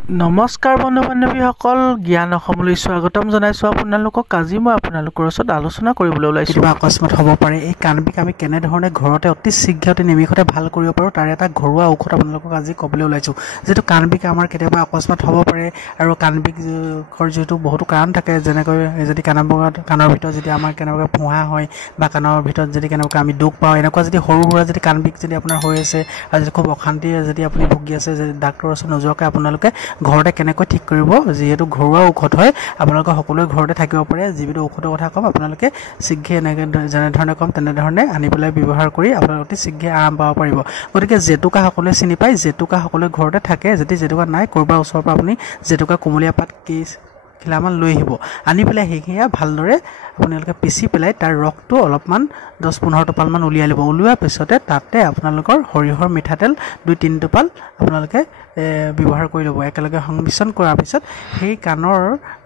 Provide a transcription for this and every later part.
নমস্কাৰ বন্ধু বান্ধৱীসকল, জ্ঞান অসমলৈ স্বাগতম জনাইছোঁ আপোনালোকক। আজি মই আপোনালোকৰ ওচৰত আলোচনা কৰিবলৈ ওলাইছোঁ। কিবা অকস্মাত হ'ব পাৰে এই কাণবিষ আমি কেনেধৰণে ঘৰতে অতি শীঘ্ৰতে নিমিষতে ভাল কৰিব পাৰোঁ তাৰ এটা ঘৰুৱা ঔষধ আপোনালোকক আজি ক'বলৈ ওলাইছোঁ। যিহেতু কাণবিষ আমাৰ কেতিয়াবা অকস্মাত হ'ব পাৰে আৰু কাণবিষৰ যিহেতু বহুতো কাৰণ থাকে, যেনেকৈ যদি কাণৰ ভিতৰত যদি আমাৰ কেনেবাকৈ ফোঁহা হয় বা কাণৰ ভিতৰত যদি কেনেবাকৈ আমি দুখ পাওঁ, এনেকুৱা যদি সৰু সুৰা যদি কাণবিষ যদি আপোনাৰ হৈ আছে আৰু যদি খুব অশান্তিৰে যদি আপুনি ভুগি আছে, যে ডাক্তৰৰ ওচৰত নোযোৱাকৈ আপোনালোকে ঘৰতে কেনেকৈ ঠিক কৰিব, যিহেতু ঘৰুৱা ঔষধ হয়, আপোনালোকে সকলোৱে ঘৰতে থাকিব পাৰে। যিবিধ ঔষধৰ কথা ক'ম আপোনালোকে শীঘ্ৰে এনেকৈ যেনেধৰণে ক'ম তেনেধৰণে আনি পেলাই ব্যৱহাৰ কৰি আপোনালোকে অতি শীঘ্ৰে আৰাম পাব পাৰিব। গতিকে জেতুকা সকলোৱে চিনি পায়, জেতুকা সকলোৱে ঘৰতে থাকে। যদি জেতুকা নাই, ক'ৰবাৰ ওচৰৰ পৰা আপুনি জেতুকা কুমলীয়া পাত খিলামান লৈ আহিব, আনি পেলাই সেইখিনি ভালদৰে আপোনালোকে পিচি পেলাই তাৰ ৰসটো অলপমান 10-15 টোপালমান উলিয়াই ল'ব। উলিওৱাৰ পিছতে তাতে আপোনালোকৰ সৰিয়হৰ মিঠাতেল 2-3 টোপাল আপোনালোকে ব্যৱহাৰ কৰি ল'ব। একেলগে সংমিশ্ৰণ কৰাৰ পিছত সেই কাণৰ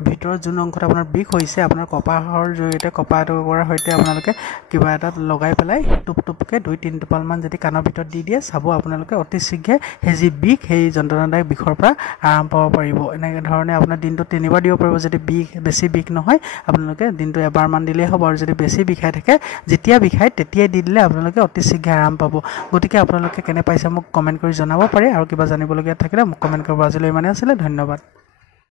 ভিতৰত যোন অংশত আপোনাৰ বিষ হৈছে, আপোনাৰ কপাহৰ জৰিয়তে কপাহ এটুকুৰাৰ সৈতে আপোনালোকে কিবা এটাত লগাই পেলাই টুপটুপকৈ 2-3 টোপালমান যদি কাণৰ ভিতৰত দি দিয়ে, চাব আপোনালোকে অতি শীঘ্ৰে সেই যি বিষ, সেই যন্ত্ৰণাদায়ক বিষৰ পৰা আৰাম পাব পাৰিব। এনেকৈ ধৰণে আপোনাৰ দিনটোত 3বাৰ দিব পাৰিব। যদি বেছি বিষ নহয়, আপোনালোকে দিনটো এবাৰমান দিলেই হ'ব। আৰু যদি বেছি বিষাই থাকে, যেতিয়া বিষায় তেতিয়াই দি দিলে আপোনালোকে অতি শীঘ্ৰে আৰাম পাব। গতিকে আপোনালোকে কেনে পাইছে মোক কমেণ্ট কৰি জনাব পাৰে, আৰু কিবা জানিবলগীয়া থাকিলে মোক কমেণ্ট কৰিব। আজিলৈ ইমানেই আছিলে, ধন্যবাদ।